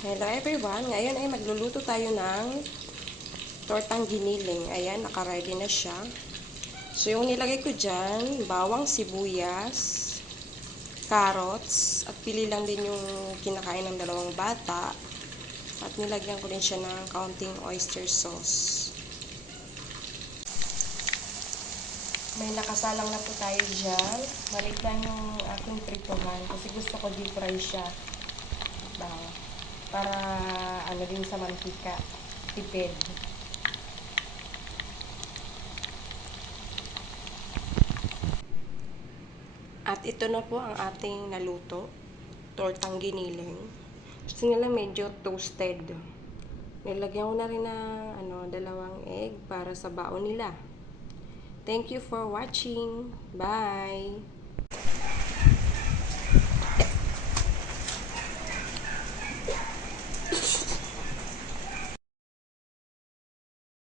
Hello everyone! Ngayon ay magluluto tayo ng tortang giniling. Ayan, nakaready na siya. So, yung nilagay ko dyan, bawang sibuyas, carrots, at pili lang din yung kinakain ng dalawang bata. At nilagyan ko din siya ng kaunting oyster sauce. May nakasalang na po tayo dyan. Malit lang yung aking prituhan kasi gusto ko deep fry siya. Bawa para ano din sa mantika tipid. At ito na po ang ating naluto tortang giniling. Gusto nila medyo toasted. Nilagyan ko na rin ng ano, dalawang egg para sa baon nila. Thank you for watching. Bye